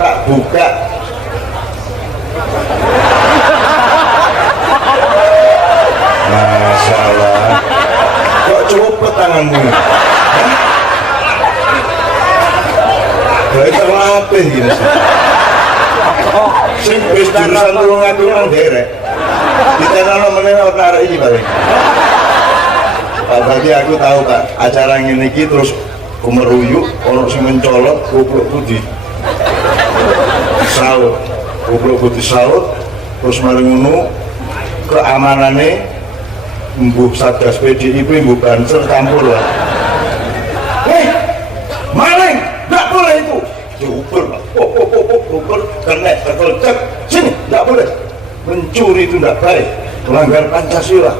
tak buka. Masalah kok copot tanganmu? Baik terlatih gitu sih. Sing wis jurusan tulung aku nang derek. Ditenano meneh ora iki paling. Pak tadi aku tahu Pak, acara ngene iki terus kumeruyuk ono sing mencolot goblokku di saut. Goblokku di saut terus mari ngono keamanane mbuh Satgas PDIP mbuh Banser campur lah. Hei, maling, nggak boleh itu. Diukur Pak, ukur, kena terkelecek, sini, nggak boleh. Mencuri itu nggak baik, melanggar Pancasila.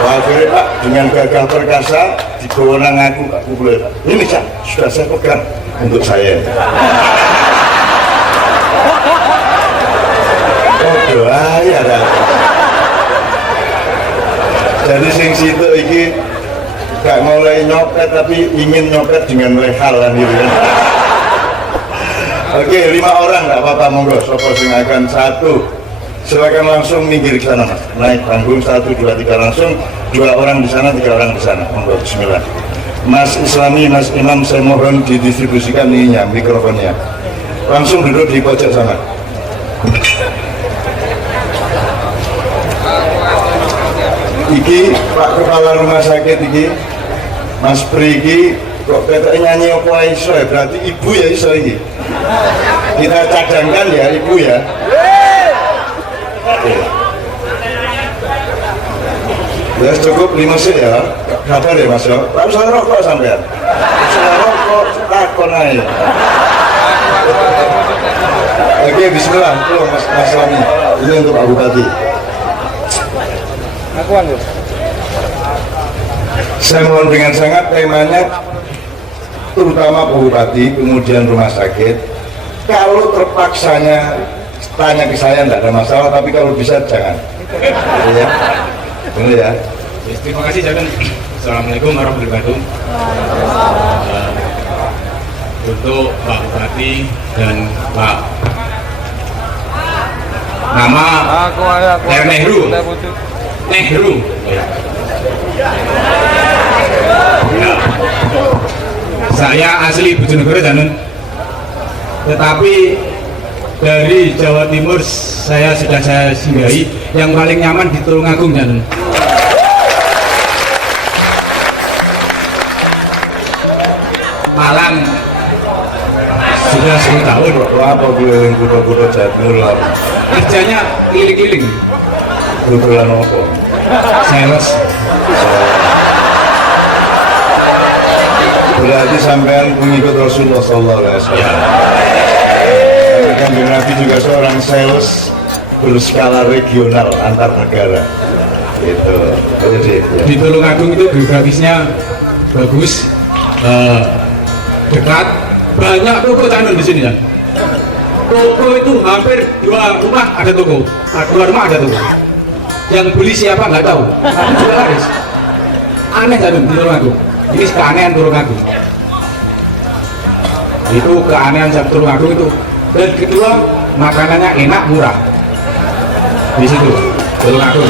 Wah, akhirnya Pak, dengan gagah perkasa dibawa nang aku Pak, boleh Pak. Ini Cak, sudah saya pegang untuk saya. Oh doa ya dah. Jadi sing situ iki gak mulai nyopet tapi ingin nyopet dengan legal kan gitu kan. Oke, 5 orang nggak apa-apa, monggo. Sopo sing akan satu, silakan langsung minggir ke sana mas. Naik panggung 1, 2, 3 langsung. 2 orang di sana, 3 orang di sana. Monggo, Bismillah. Mas Islami, Mas Imam, saya mohon didistribusikan ininya, mikrofonnya. Langsung duduk di pojok sana. Iki Pak Kepala Rumah Sakit iki Mas Pri iki kok katanya nyanyi apa iso ya, berarti ibu ya iso iki. Kita cadangkan ya ibu ya. Ya cukup 5 sih ya. Kabar ya Mas ya. Tak usah rokok sampean. Usah rokok takon ae. Oke, bismillah. Tolong Mas Lami. Ini untuk Pak Bupati. Saya mohon dengan sangat temanya terutama Pak Bupati kemudian rumah sakit, kalau terpaksanya tanya ke saya tidak ada masalah, tapi kalau bisa jangan ya, benar ya. Terima kasih Jagan. Assalamualaikum warahmatullahi wabarakatuh. Untuk Pak Bupati dan Pak nama Nehru. Ya. Saya asli Bojonegoro Janun, tetapi dari Jawa Timur saya singgahi yang paling nyaman di Tulungagung Janun. Malang sudah 10 tahun. Apa keliling kuda-kuda Jawa Timur lah? Kerjanya keliling-keliling. Kebetulan apa? Sales. Berarti sampean pengikut Rasulullah Sallallahu Alaihi Wasallam. Kanjeng Nabi juga seorang sales berskala regional antar negara. Itu. Jadi, ya. Di Tulungagung itu geografisnya bagus, dekat, banyak toko Janun di sini kan. Toko itu hampir 2 rumah ada toko, 2 rumah ada toko. Yang beli siapa nggak tahu, tapi juga laris. Aneh Janun di Tulungagung. Ini keanehan Tulungagung. Itu keanehan Tulungagung itu. Dan kedua, makanannya enak, murah. Di situ Tulungagung.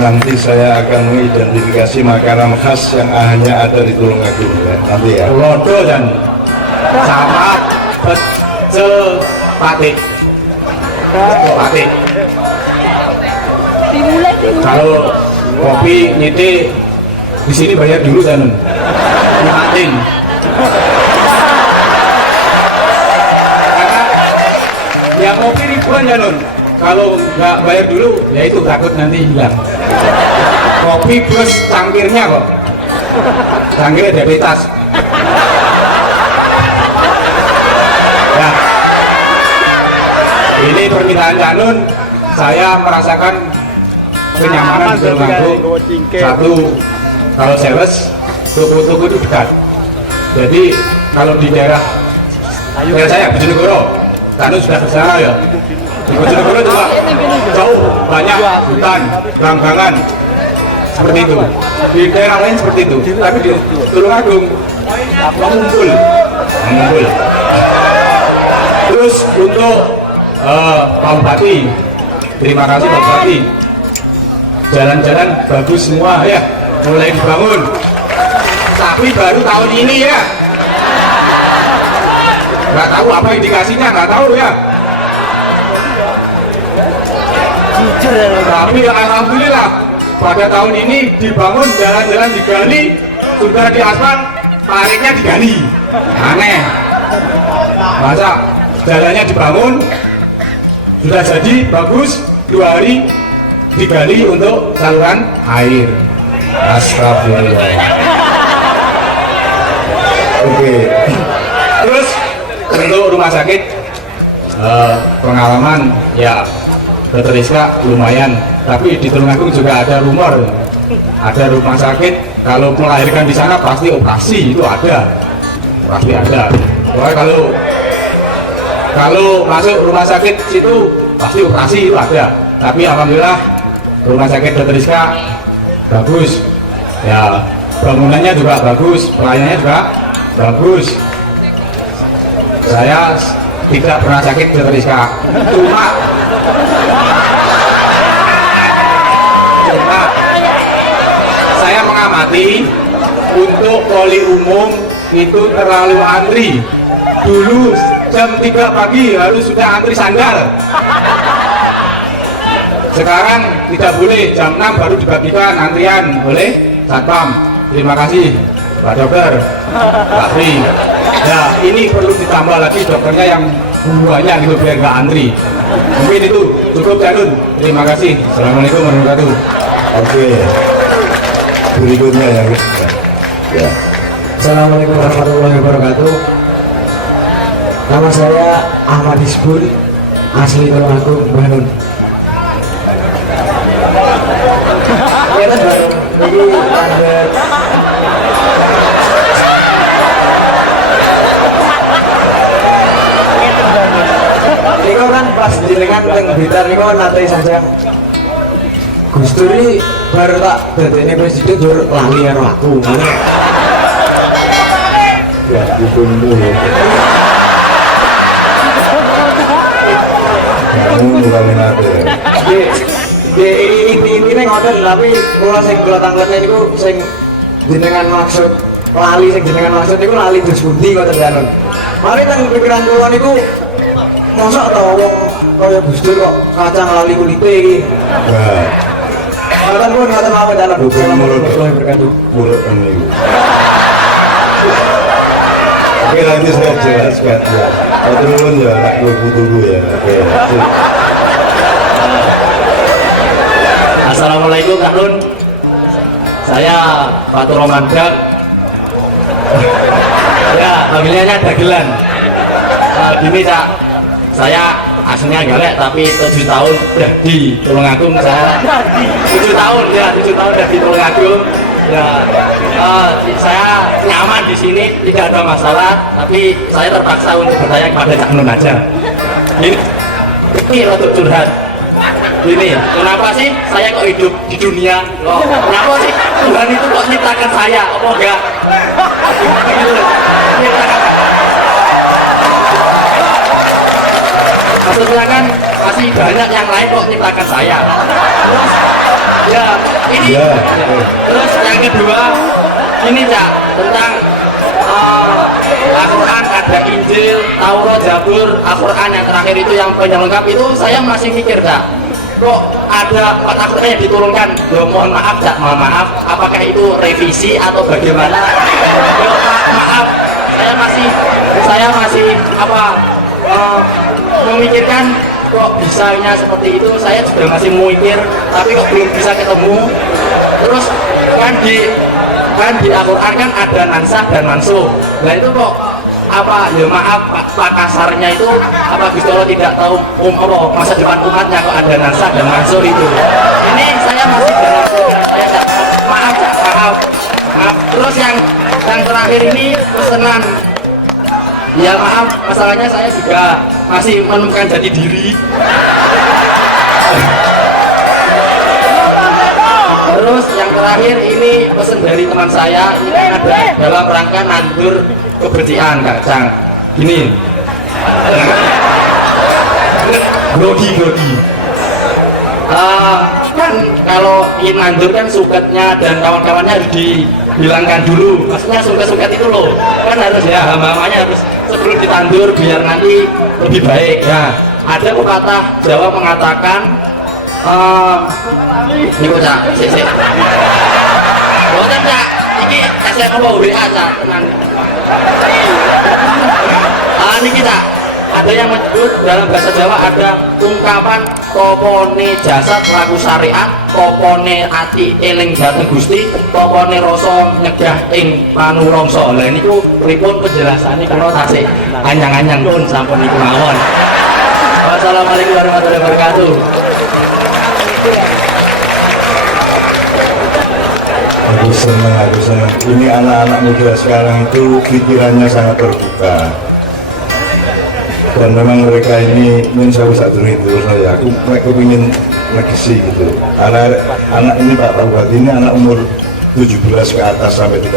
Nanti saya akan mengidentifikasi makanan khas yang hanya ada di Tulungagung ya. Nanti ya. Lodo dan sama pecel pate. Kalau kopi nyete di sini bayar dulu Janun. Dimatiin. Karena yang kopi ribuan Janun. Kalau nggak bayar dulu, ya itu takut nanti hilang. Kopi plus cangkirnya kok. Cangkirnya diabetes. Ya. Ini permintaan Janun, saya merasakan kenyamanan di Tulungagung. Satu, kalau sales, toko-toko itu dekat. Jadi kalau di daerah saya Bojonegoro, Janun sudah ke sana ya. Di Bojonegoro juga jauh, banyak hutan, gang-gangan. seperti itu, di daerah lain seperti itu, tapi di Tulungagung mengumpul. Terus untuk Pak Bupati, terima kasih Pak Bupati, jalan-jalan bagus semua ya, mulai dibangun, tapi baru tahun ini ya, nggak tahu apa indikasinya, nggak tahu ya. Tapi alhamdulillah pada tahun ini dibangun, jalan-jalan digali, sudah diaspal, paritnya digali. Aneh, masa jalannya dibangun sudah jadi bagus, 2 hari digali untuk saluran air. Astagfirullah. Oke. Terus untuk rumah sakit, pengalaman ya Dr. Rizka lumayan, tapi di Tulungagung juga ada rumor, ada rumah sakit kalau melahirkan di sana pasti operasi, itu ada, pasti ada. Pokoknya kalau masuk rumah sakit situ pasti operasi, itu ada. Tapi alhamdulillah rumah sakit Dr. Rizka bagus, ya bangunannya juga bagus, pelayanannya juga bagus. Saya tidak pernah sakit Dr. Rizka, cuma saya mengamati untuk poli umum itu terlalu antri. Dulu jam 3 pagi harus sudah antri sandal, sekarang tidak boleh, jam 6 baru dibagikan antrian oleh satpam. Terima kasih Pak Dokter, Pak Pri. Ya ini perlu ditambah lagi dokternya yang banyak gitu biar nggak antri. Mungkin itu cukup Janun. Terima kasih. Assalamualaikum warahmatullahi wabarakatuh. Oke. Berikutnya yang ya. Assalamualaikum warahmatullahi wabarakatuh. Nama saya Ahmad Isbul, asli Tulungagung, Bandung. Ya kan Bandung. Jadi lanjut. Niko kan pas jenengan yang Blitar niko nanti saja Gus Dur ini baru tak dadekne presiden dur lali karo aku ngene. Ya, ditunggu. Kamu mulai nate. Ini ngoten, tapi kula tangletne niku sing jenengan maksud lali, sing jenengan maksud niku lali dus pundi ngoten Janun. Mari teng pikiran kula niku mosok ta wong kaya Gus Dur kok kacang lali kulite iki. Nah, Ngoten pun ngoten mawon Janun. Assalamualaikum warahmatullahi wabarakatuh. mulut ini. Oke, nanti saya jelaskan ya. Kalau dulu ya, nak tunggu ya. Oke. Sip. Assalamualaikum Kak Nun, saya Fatur Romandak. Ya, panggilannya Dagelan. Gini Cak, saya aslinya galek tapi 7 tahun udah di Tulungagung. Saya 7 tahun ya, 7 tahun udah di Tulungagung. Ya, saya nyaman di sini, tidak ada masalah. Tapi saya terpaksa untuk bertanya kepada Cak Nun aja. Ini untuk curhat. Gini, kenapa sih saya kok hidup di dunia? Loh, kenapa sih Tuhan itu kok nyiptakan saya? Apa enggak? Gimana gitu? Maksudnya kan masih banyak yang lain kok nyiptakan saya. Terus, ya ini. Ya. Terus yang kedua, ini Cak, tentang Al-Quran, ada Injil, Taurat, Zabur, Al-Quran yang terakhir itu yang penyelengkap itu saya masih mikir Cak. Kok ada Al-Quran yang diturunkan? Loh, mohon maaf Cak, mohon maaf, apakah itu revisi atau bagaimana? Loh, maaf, saya masih memikirkan kok bisanya seperti itu. Saya juga masih memikir, tapi kok belum bisa ketemu. Terus kan di Al-Quran kan ada nansakh dan mansuh. Nah itu kok ya maaf Pak kasarnya itu apa Gusti Allah tidak tahu masa depan umatnya kok ada nansakh dan mansuh itu. Ini saya masih dalam pikiran saya maaf. Terus yang terakhir ini pesanan. Ya maaf, masalahnya saya juga masih menemukan jati diri. Terus yang terakhir ini pesan dari teman saya, ini kan ada dalam rangka nandur kebersihan Kak Cang. Gini, grogi. Kan kalau ingin nandur kan suketnya dan kawan-kawannya harus dihilangkan dulu. Maksudnya suket-suket itu loh, kan harus ya hama-hamanya harus sebelum ditandur biar nanti lebih baik. Ya, ada pepatah Jawa mengatakan, ini kok Cak, sik. Boten Cak, iki SMS apa WA Cak, tenan. Niki Cak, ada yang menyebut dalam bahasa Jawa ada ungkapan topone jasad laku syariat, topone ati eling dhateng Gusti, topone rasa nyegah ing manungsa. Lah niku pripun penjelasane kula tasih anyang-anyang pun sampun niku mawon. Wassalamualaikum warahmatullahi wabarakatuh. Aku senang. Ini anak-anak muda sekarang itu pikirannya sangat terbuka. Dan memang mereka ini saya satu itu saya aku ingin legacy gitu. Anak ini Pak Bupati ini anak umur 17 ke atas sampai 35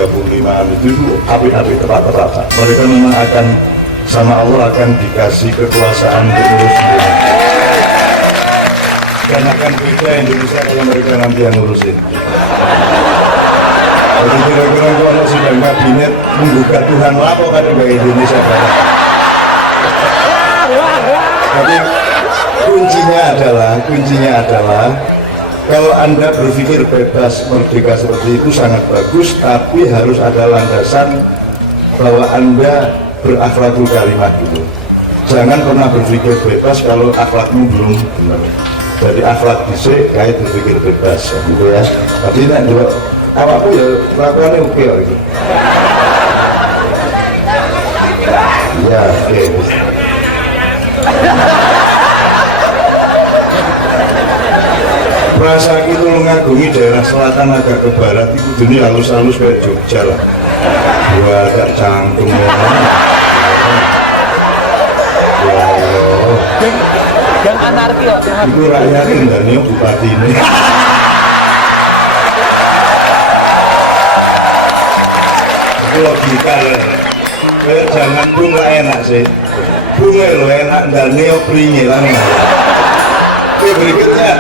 itu api-api tepat. Mereka memang akan sama Allah akan dikasih kekuasaan untuk ngurus sendiri. Dan akan beda Indonesia kalau mereka nanti yang ngurusin. Jadi kira-kira kalau sudah kabinet membuka Tuhan apa kan ke Indonesia kan? Tapi kuncinya adalah kalau Anda berpikir bebas merdeka seperti itu sangat bagus, tapi harus ada landasan bahwa Anda berakhlakul karimah dulu. Jangan pernah berpikir bebas kalau akhlakmu belum benar. Jadi akhlak dhisik kait berpikir bebas gitu ya. Tapi nek ndelok awakmu ya lakukannya oke kok iki. Ya, oke. Perasa itu mengagumi daerah selatan agak ke barat itu dunia halus-halus kayak Jogja lah. Gua agak cangkem ya. Gang anarki kok. Itu rakyat Indonesia bupati ini. Itu logika ya. Jangan bunga enak sih. Bunga lo enak dan neo pringi lah. Oke berikutnya.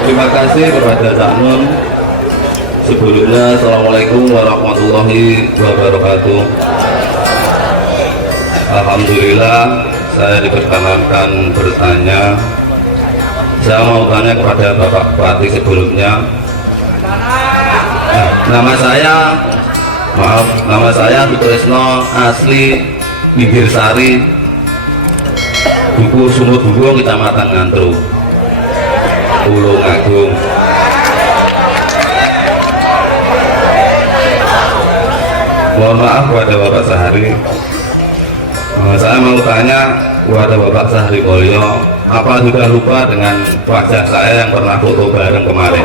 Terima kasih kepada Cak Nun. Sebelumnya Assalamualaikum warahmatullahi wabarakatuh. Alhamdulillah saya diperkenankan bertanya. Saya mau tanya kepada Bapak Bupati sebelumnya. Nama saya Sutresno, asli Pinggir Sari, Dukuh Sumur Bumbung, Kecamatan Ngantru, Tulung Agung. Mohon maaf kepada Bapak Sahari. Saya mau tanya kepada Bapak Sahari Mulyo, apa sudah lupa dengan wajah saya yang pernah foto bareng kemarin?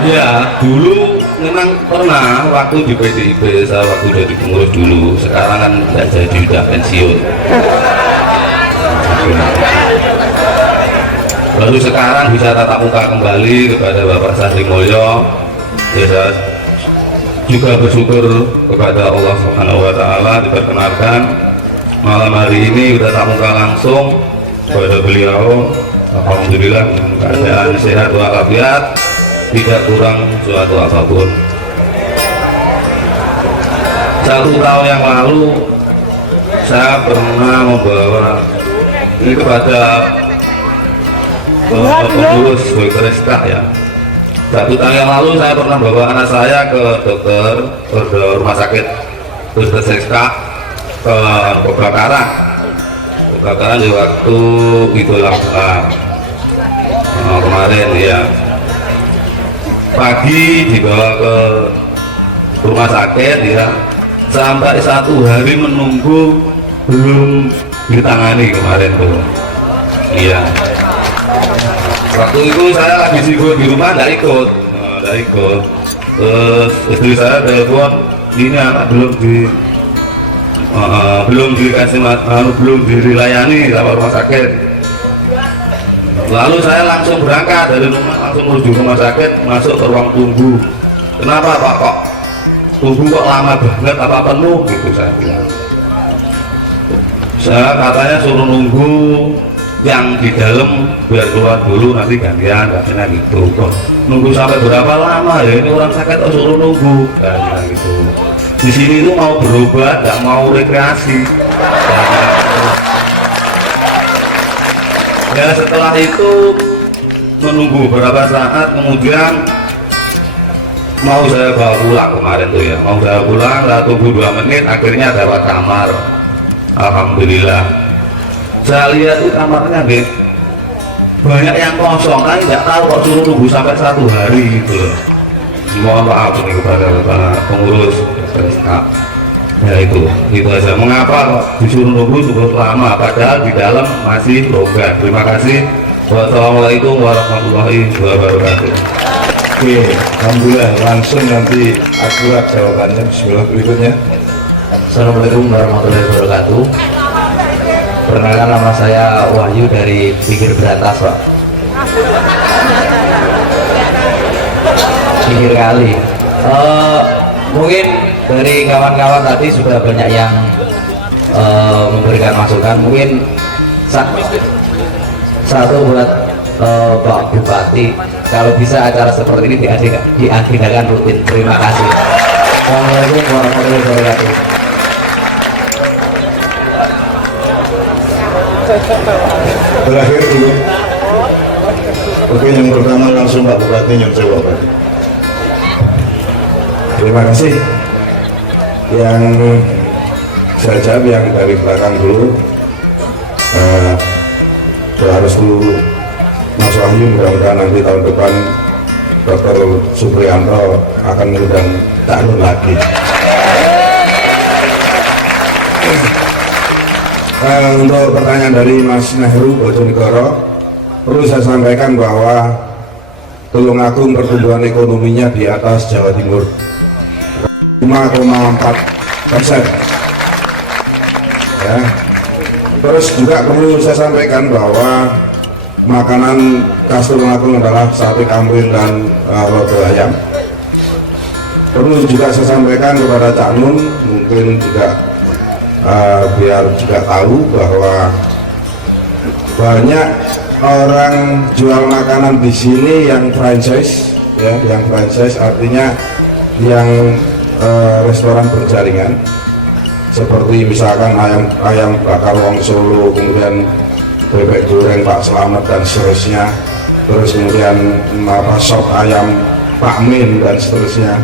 Ya, dulu memang pernah waktu di PDIP, saya waktu jadi pengurus dulu. Sekarang kan tidak jadi, udah pensiun. Baru sekarang bisa tatap muka kembali kepada Bapak Sahri Mulyo. Ya, saya juga bersyukur kepada Allah Subhanahu Wa Taala diperkenalkan malam hari ini tatap muka langsung kepada beliau. Alhamdulillah keadaan sehat walafiat, tidak kurang suatu apapun. 1 tahun yang lalu saya pernah membawa ini kepada pengurus Boykresta ya. 1 tahun yang lalu saya pernah bawa anak saya ke dokter ke rumah sakit Dokter Seska ke kebakaran di waktu Idul Adha kemarin ya. Pagi dibawa ke rumah sakit ya, sampai 1 hari menunggu belum ditangani kemarin tuh. Iya. Waktu itu saya lagi sibuk di rumah, nggak ikut. Terus istri saya telepon, ini anak belum dikasih belum dilayani sama rumah sakit. Lalu saya langsung berangkat dari rumah, langsung menuju rumah sakit, masuk ke ruang tunggu. Kenapa Pak kok tunggu kok lama banget, apa penuh gitu saya bilang. Saya katanya suruh nunggu yang di dalam biar keluar dulu, nanti gantian, katanya gitu. Kok nunggu sampai berapa lama ya, ini orang sakit kok suruh nunggu, katanya gitu. Di sini itu mau berobat, nggak mau rekreasi. Ya setelah itu menunggu beberapa saat, kemudian mau saya bawa pulang kemarin tuh ya, mau saya pulang, lah tunggu 2 menit, akhirnya dapat kamar. Alhamdulillah. Saya lihat itu kamarnya deh banyak yang kosong, kan nggak tahu kok suruh nunggu sampai 1 hari gitu loh. Mohon maaf nih kepada Bapak pengurus ya itu aja. Mengapa kok disuruh nunggu cukup lama padahal di dalam masih longgar. Terima kasih. Wassalamualaikum warahmatullahi wabarakatuh. Oke, alhamdulillah, langsung nanti akurat jawabannya. Bismillah berikutnya. Assalamualaikum warahmatullahi wabarakatuh. Perkenalkan, nama saya Wahyu dari Pinggir Berantas, Pak. Pinggir kali. Mungkin dari kawan-kawan tadi sudah banyak yang memberikan masukan. Mungkin satu buat Pak Bupati, kalau bisa acara seperti ini diagendakan rutin. Terima kasih. Assalamualaikum warahmatullahi wabarakatuh. Terakhir dulu. Oke, yang pertama langsung Pak Bupati yang jawab. Terima kasih. Yang saya jawab yang dari belakang dulu. Harus dulu Mas Wahyu, mudah-mudahan nanti tahun depan Dr. Supriyanto akan mengundang Cak Nun lagi. Untuk pertanyaan dari Mas Nehru Bojonegoro, perlu saya sampaikan bahwa Tulungagung pertumbuhan ekonominya di atas Jawa Timur 5,4%. Ya. Terus juga perlu saya sampaikan bahwa makanan khas Tulungagung adalah sate kambing dan lodo ayam. Perlu juga saya sampaikan kepada Cak Nun, mungkin juga biar juga tahu bahwa banyak orang jual makanan di sini yang franchise, ya, yang franchise artinya yang restoran berjaringan, seperti misalkan ayam bakar Wong Solo, kemudian bebek goreng Pak Slamet dan seterusnya, terus kemudian sop ayam Pak Min dan seterusnya.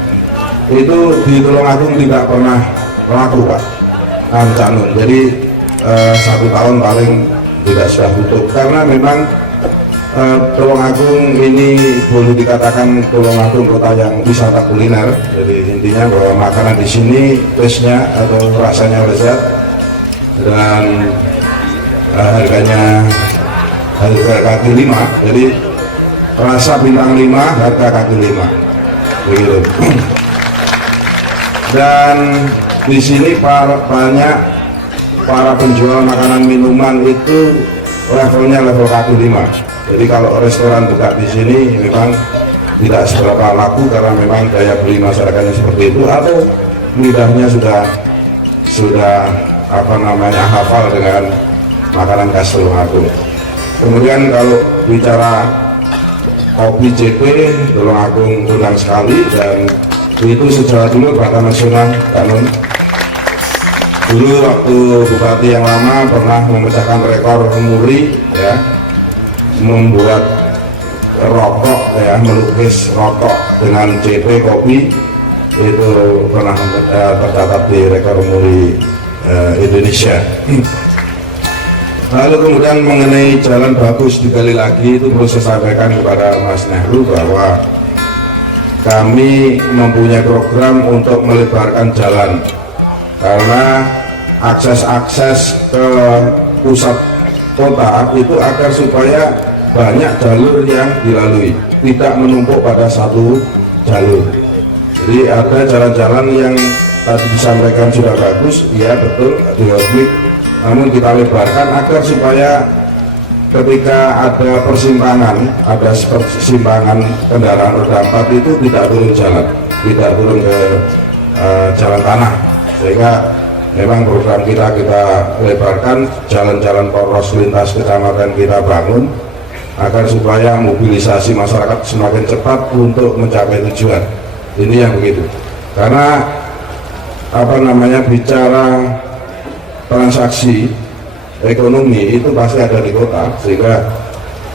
Itu di Tulungagung tidak pernah laku, Pak. Cak Nun. Jadi 1 tahun paling tidak sudah tutup, karena memang Tulungagung ini boleh dikatakan Tulungagung kota yang wisata kuliner. Jadi intinya bahwa makanan di sini taste-nya atau rasanya lezat dan harganya harga kaki 5. Jadi rasa bintang 5, harga kaki 5 begitu. Dan di sini banyak para penjual makanan minuman itu levelnya level kaki 5. Jadi kalau restoran buka di sini memang tidak seberapa laku karena memang daya beli masyarakatnya seperti itu, atau lidahnya sudah hafal dengan makanan khas Tulungagung. Kemudian kalau bicara kopi CP, Tulungagung undang sekali, dan itu sejarah dulu bahkan nasional. Dulu waktu bupati yang lama pernah memecahkan rekor muri, ya, membuat rokok, ya, melukis rokok dengan CP kopi, itu pernah tercatat di rekor muri Indonesia. Lalu kemudian mengenai jalan bagus digali lagi, itu perlu saya sampaikan kepada Mas Nehru bahwa kami mempunyai program untuk melebarkan jalan, karena akses ke pusat kota itu agar supaya banyak jalur yang dilalui, tidak menumpuk pada satu jalur. Jadi ada jalan-jalan yang tadi disampaikan sudah bagus, ya betul, dioplik, namun kita lebarkan agar supaya ketika ada persimpangan kendaraan roda 4 itu tidak turun jalan, tidak turun ke jalan tanah, sehingga memang program kita lebarkan, jalan-jalan poros lintas kecamatan kita bangun agar supaya mobilisasi masyarakat semakin cepat untuk mencapai tujuan. Ini yang begitu, karena bicara transaksi ekonomi itu pasti ada di kota, sehingga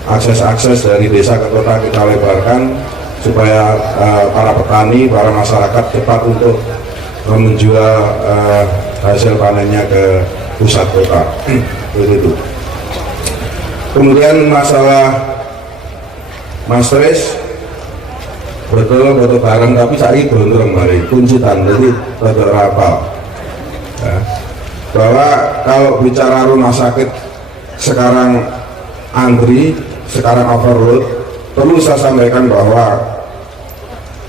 akses-akses dari desa ke kota kita lebarkan supaya para petani, para masyarakat cepat untuk menjual hasil panennya ke pusat kota. Begitu. Kemudian masalah Mas Tris, betul bareng tapi saya beruntung kembali kuncitan, jadi betul rapal ya, bahwa kalau bicara rumah sakit sekarang antri, sekarang overload, perlu saya sampaikan bahwa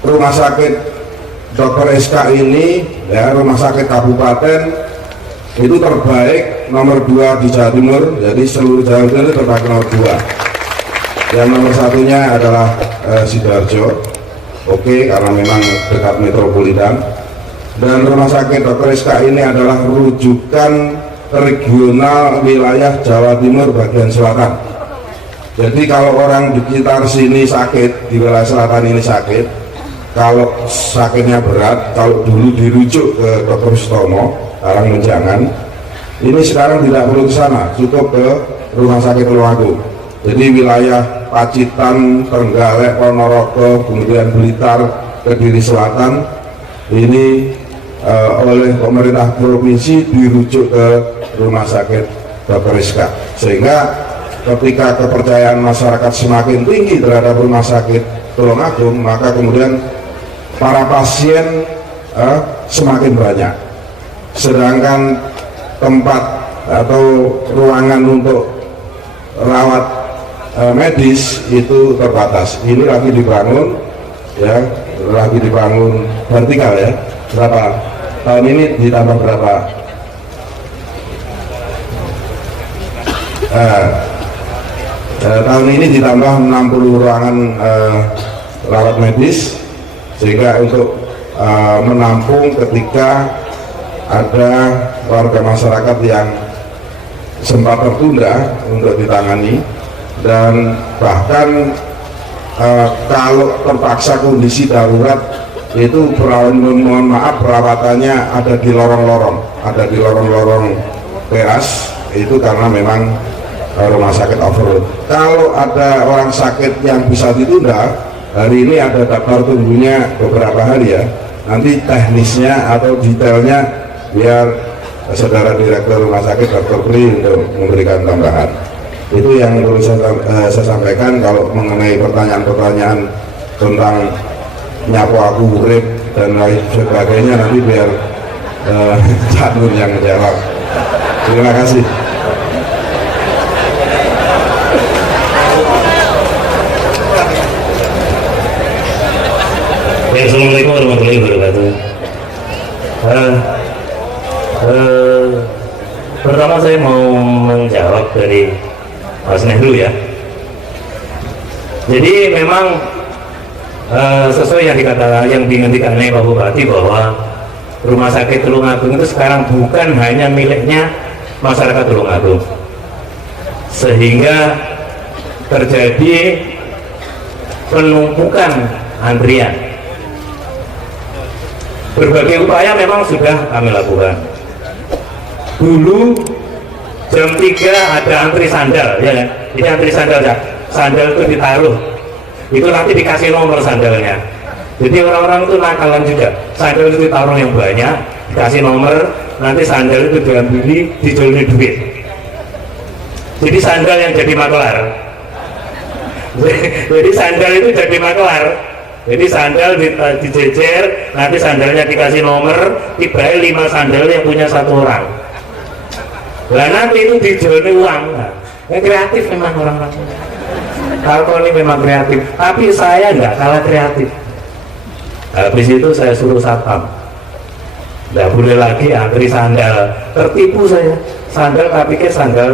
rumah sakit Dr. SK ini ya, rumah sakit kabupaten itu terbaik nomor 2 di Jawa Timur, jadi seluruh Jawa Timur itu terbaik nomor 2. Yang nomor satunya adalah Sidoarjo. Oke, karena memang dekat metropolitan, dan rumah sakit Dr. SK ini adalah rujukan regional wilayah Jawa Timur bagian selatan. Jadi kalau orang di sekitar sini sakit, di wilayah selatan ini sakit, kalau sakitnya berat, kalau dulu dirujuk ke Dr. Sutomo, sekarang Menjangan, ini sekarang tidak perlu ke sana, cukup ke rumah sakit Tulungagung. Jadi wilayah Pacitan, Trenggalek, Ponorogo, kemudian Blitar, Kediri Selatan ini oleh pemerintah provinsi dirujuk ke rumah sakit Dr. SK, sehingga ketika kepercayaan masyarakat semakin tinggi terhadap rumah sakit Tulungagung, maka kemudian para pasien semakin banyak, sedangkan tempat atau ruangan untuk rawat medis itu terbatas. Ini lagi dibangun ya, lagi dibangun vertikal ya. Berapa tahun ini ditambah berapa? Tahun ini ditambah 60 ruangan rawat medis, sehingga untuk menampung ketika ada warga masyarakat yang sempat tertunda untuk ditangani, dan bahkan kalau terpaksa kondisi darurat itu mohon maaf perawatannya ada di lorong-lorong teras, itu karena memang rumah sakit overload. Kalau ada orang sakit yang bisa ditunda, hari ini ada daftar tunggunya beberapa hari ya, nanti teknisnya atau detailnya biar saudara direktur rumah sakit Dr. Pri untuk memberikan tambahan. Itu yang perlu saya sampaikan. Kalau mengenai pertanyaan-pertanyaan tentang nyapu aku urip dan lain sebagainya, nanti biar Cak Nur yang menjawab. Terima kasih. Assalamualaikum warahmatullahi wabarakatuh. Pertama saya mau menjawab dari Mas Nehru ya. Jadi memang sesuai yang dikatakan oleh Pak Bupati bahwa Rumah Sakit Tulungagung itu sekarang bukan hanya miliknya masyarakat Tulungagung, sehingga terjadi penumpukan antrian. Berbagai upaya memang sudah kami lakukan. Dulu jam 3 ada antri sandal, ya kan? Ini antri sandal ya. Sandal itu ditaruh, itu nanti dikasih nomor sandalnya. Jadi orang-orang itu nakalan juga. Sandal itu ditaruh yang banyak, dikasih nomor, nanti sandal itu diambil, dijualin duit. Jadi sandal yang jadi makelar. Jadi sandal itu jadi makelar. Jadi sandal dijejer, nanti sandalnya dikasih nomor, tiba-tiba 5 sandal yang punya 1 orang. Lah nanti itu dijualin uang. Nah, kreatif memang orang-orang. Kalkon ini memang kreatif, tapi saya nggak kalah kreatif. Habis itu saya suruh satpam, nggak boleh lagi antri sandal. Tertipu saya, sandal tak pikir sandal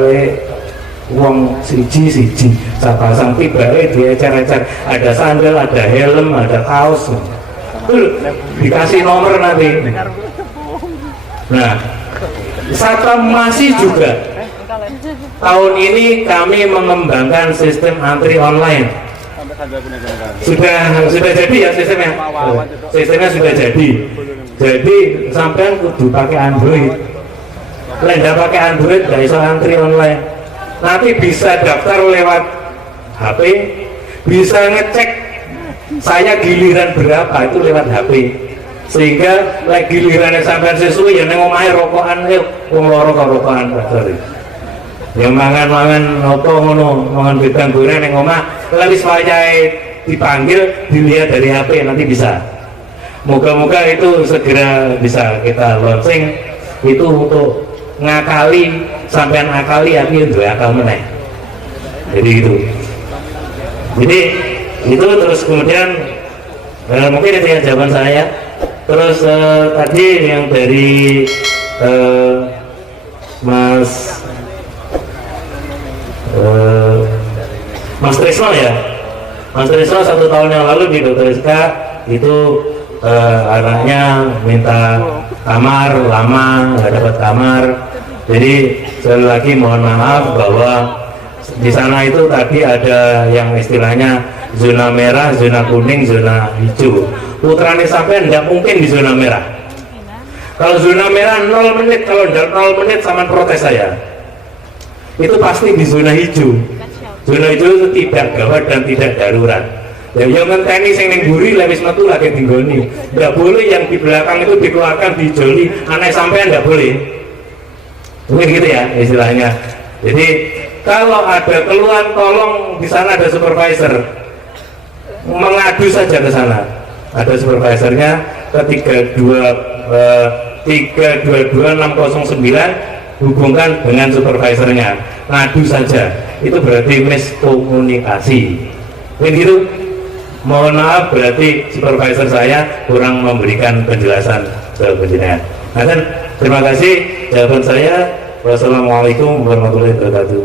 uang siji saya pasang tiba dia ecer-ecer, ada sandal, ada helm, ada kaos, dikasih nomor nanti. Nah, satpam masih juga tahun ini kami mengembangkan sistem antri online. Sudah jadi ya sistemnya sudah jadi sampean kudu pakai Android. Nggak pakai Android nggak bisa antri online, nanti bisa daftar lewat HP, bisa ngecek saya giliran berapa itu lewat HP, sehingga gilirannya sampean sesuai ya neng omahe rokokan wong loro rokokan sorry yang mangan apa ngono, mangan bidang goreng neng omah lagi wayahe dipanggil dilihat dari HP nanti bisa. Moga-moga itu segera bisa kita launching, itu untuk ngakali sampean akali tapi untuk akal meneh. Jadi itu terus kemudian mungkin itu ya jawaban saya. Terus tadi yang dari Mas Trisno ya, Mas Trisno 1 tahun yang lalu di Dr. SK itu anaknya minta kamar lama nggak dapat kamar. Jadi sekali lagi mohon maaf bahwa di sana itu tadi ada yang istilahnya zona merah, zona kuning, zona hijau. Putrane sampai tidak mungkin di zona merah. Kalau zona merah 0 menit, kalau 0 menit sama protes saya. Itu pasti di zona hijau. Zona hijau itu tidak gawat dan tidak darurat. Ya yang ngenteni sing ning mburi lewis metu lagi tinggoni. Enggak boleh yang di belakang itu dikeluarkan dijoli, anak sampean enggak boleh. Mungkin gitu ya istilahnya. Jadi kalau ada keluhan tolong di sana ada supervisor. Mengadu saja ke sana. Ada supervisornya ke 322-609 hubungkan dengan supervisornya. Ngadu saja. Itu berarti miskomunikasi. Mungkin gitu. Mohon maaf berarti supervisor saya kurang memberikan penjelasan ke penjenengan. Nah, terima kasih jawaban saya. Wassalamualaikum warahmatullahi wabarakatuh.